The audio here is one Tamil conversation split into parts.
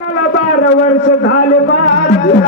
बारा वर्ष झाले बारा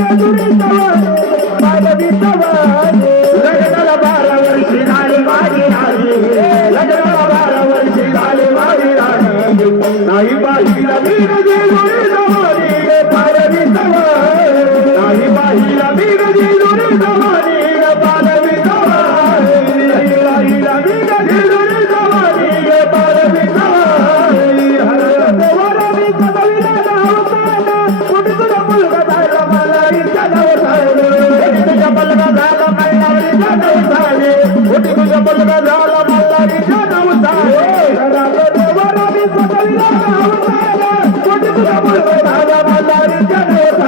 Thank you.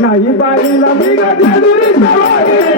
नाही बाईला मी गजरी सवारी